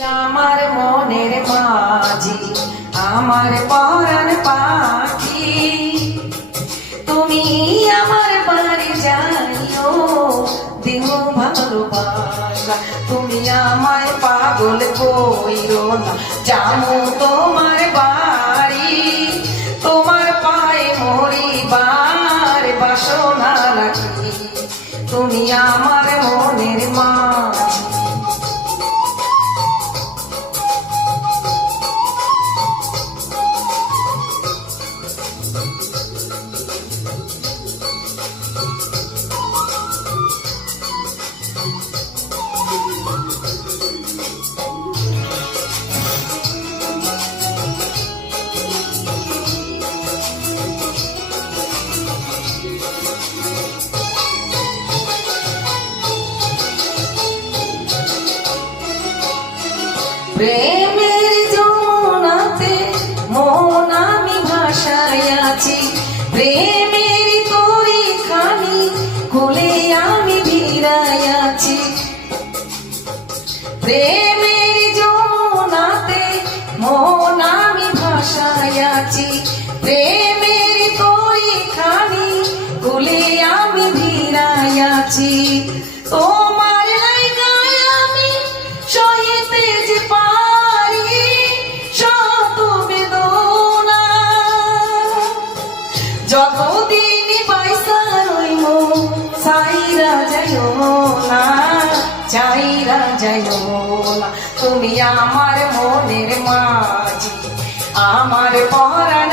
আমার মনের মাঝি, আমার পরাণ পাখি, তুমি আমার বাড়ি যাইও দিন ভালোবাসা। তুমি আমায় পাগল কইরো না, জানো তোমার বাড়ি, তোমার পায়ে মরিবার বাসনা রাখি। তুমি আমার মনের মাঝি। প্রেমের যমুনাতে মন আমি ভাসায় আছি, প্রেমের তরি খানি কোলে আমি ভিড়ায় আছি। প্রেমের যমুনাতে মন আমি ভাসায় আছি, প্রেমের তরি খানি কোলে আমি ভিড়ায় আছি। তোমার লাইগায় আমি সহিতে যে পারি শত বেদনা, যতদিন বাইসা রইব চাইরা যাইও না, চাইরা যাইও না। তুমি আমার মনের মাঝি, আমার পরাণ